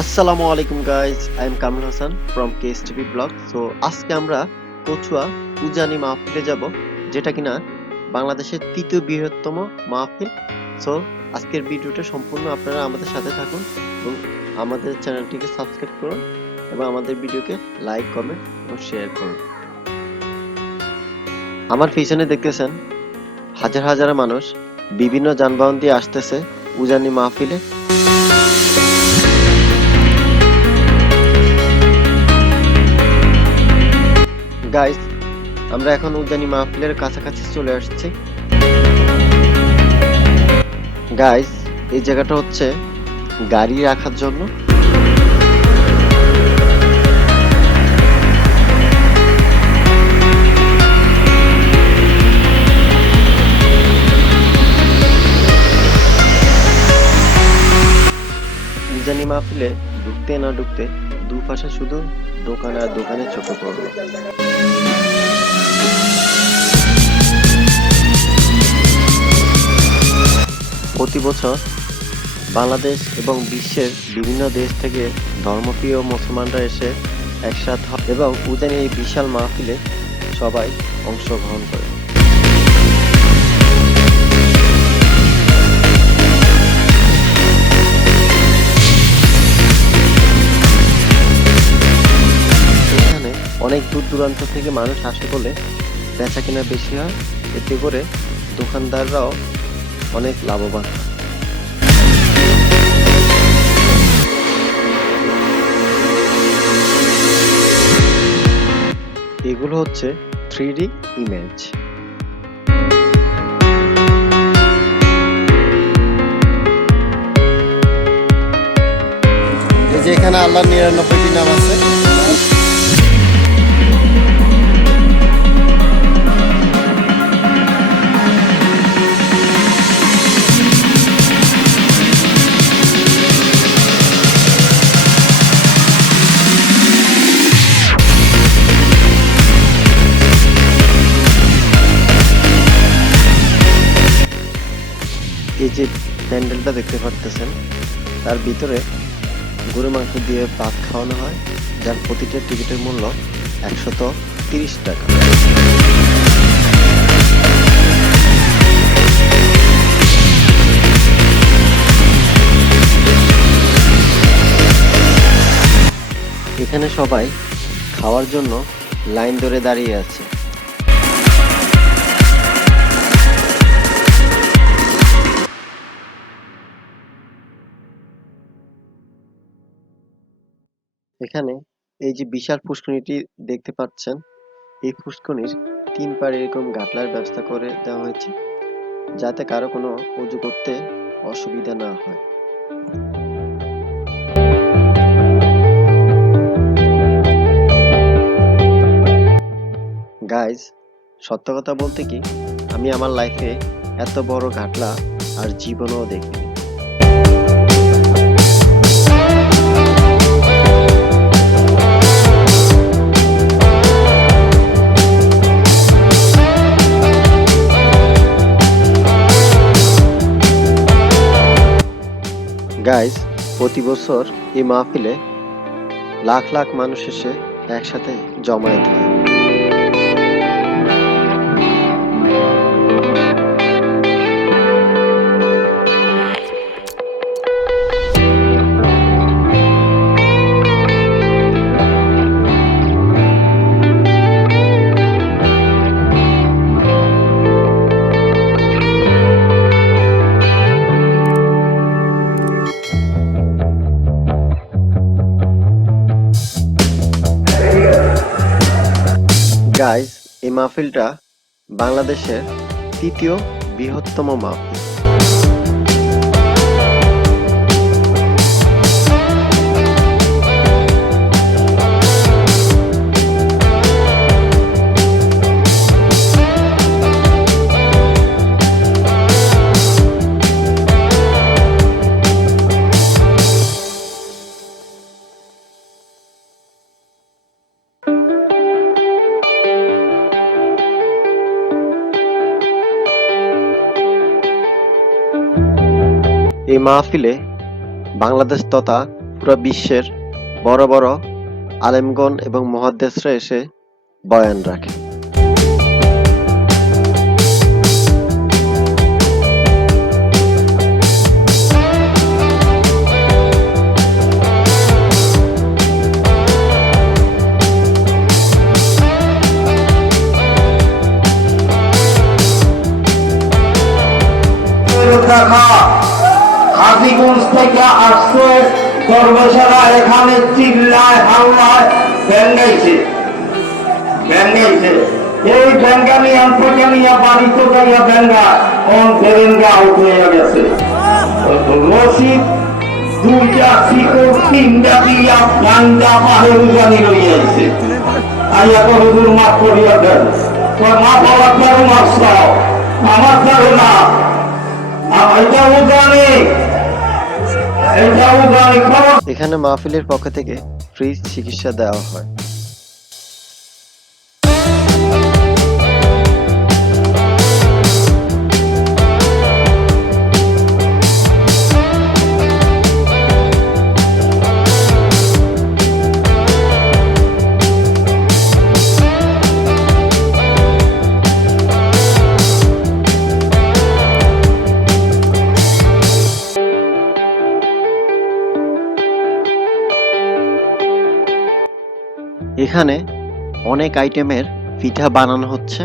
আসসালামু আলাইকুম guys I am Kamrul Hasan from KSTV blog so আজকে আমরা কচুয়া উজানি মাহফিলে যাব, যেটা কিনা বাংলাদেশের তৃতীয় বৃহত্তম মাহফিল। সো আজকের ভিডিওটা সম্পূর্ণ আপনারা আমাদের সাথে থাকুন এবং আমাদের চ্যানেলটিকে সাবস্ক্রাইব করুন এবং আমাদের ভিডিওকে লাইক, কমেন্ট এবং শেয়ার করুন। আমার পিছনে দেখতেছেন হাজার হাজার মানুষ বিভিন্ন যানবাহন দিয়ে আসতেছে উজানি মাহফিলে। গাইস আমরা এখন উদ্যানী মাহফিলের কাছাকাছি চলে আসছি। গাইস এই জায়গাটা হচ্ছে গাড়ি রাখার জন্য। উজানি মাহফিলে ঢুকতে না ঢুকতে দুপাশে শুধু দোকান আর দোকানে চোখে পড়ল। প্রতি বছর বাংলাদেশ এবং বিশ্বের বিভিন্ন দেশ থেকে ধর্মপ্রিয় মুসলমানরা এসে একসাথে এবং উজানি এই বিশাল মাহফিলে সবাই অংশগ্রহণ করে। অনেক দূর দূরান্ত থেকে মানুষ আসে বলে বেচা কেনা বেশি হয়। এতে করে দোকানদাররাও অনেক লাভবান এগুলো হচ্ছে থ্রি ইমেজ। এই যে এখানে আল্লাহ নিরানব্বইটি নাম আছে। যে প্যান্ডেলটা দেখতে পারতেছেন, তার ভিতরে গরু মাংস দিয়ে ভাত খাওয়ানো হয়, যার প্রতিটা টিকিটের মূল্য একশত তিরিশ টাকা। এখানে সবাই খাওয়ার জন্য লাইন ধরে দাঁড়িয়ে আছে। এখানে এই যে বিশাল পুষ্করিণীটি দেখতে পাচ্ছেন, এই পুষ্করিণীর তিন পাড়ে এরকম গাটলার ব্যবস্থা করে দেওয়া হয়েছে, যাতে কারও কোনো উজু করতে অসুবিধা না হয়। গাইজ সত্য কথা বলতে কি, আমি আমার লাইফে এত বড় ঘাটলা আর জীবনও দেখিনি। গাইজ প্রতি বছর এই মাহফিলে লাখ লাখ মানুষ এসে একসাথে জমায়েত হয়। গাইজ এই মাহফিলটা বাংলাদেশের তৃতীয় বৃহত্তম মাহফিল। এই মাহফিলে বাংলাদেশ তথা পুরো বিশ্বের বড় বড় আলেমগণ এবং মহাদ্দেশরা এসে বয়ান রাখে। দেখা হাজিগঞ্জ থেকে আসছে, কর্মশালা এখানে চিল্লায়, হাল্লায় ব্যাঙ্গাইছে ব্যাঙ্গাইছে এই ব্যাঙ্গানিয়ান থেকে নিয়ে বাড়িতে যাইয়া ব্যাঙ্গা কোন ফেরেঙ্গা আউট হয়ে গেছে? রশিদ, দুইটা শিকড়, তিনটা দিয়া গান্দা পাহে উজানি রইয়াছে আইয়া তো হুজুর মাফ করিয়া দেন। তোর মা বাবা কেন মাফ আমার কারও না। জানি এটাও জানি। এখানে মাহফিলের পক্ষ থেকে ফ্রি চিকিৎসা দেওয়া হয়। এখানে অনেক আইটেমের পিঠা বানানো হচ্ছে।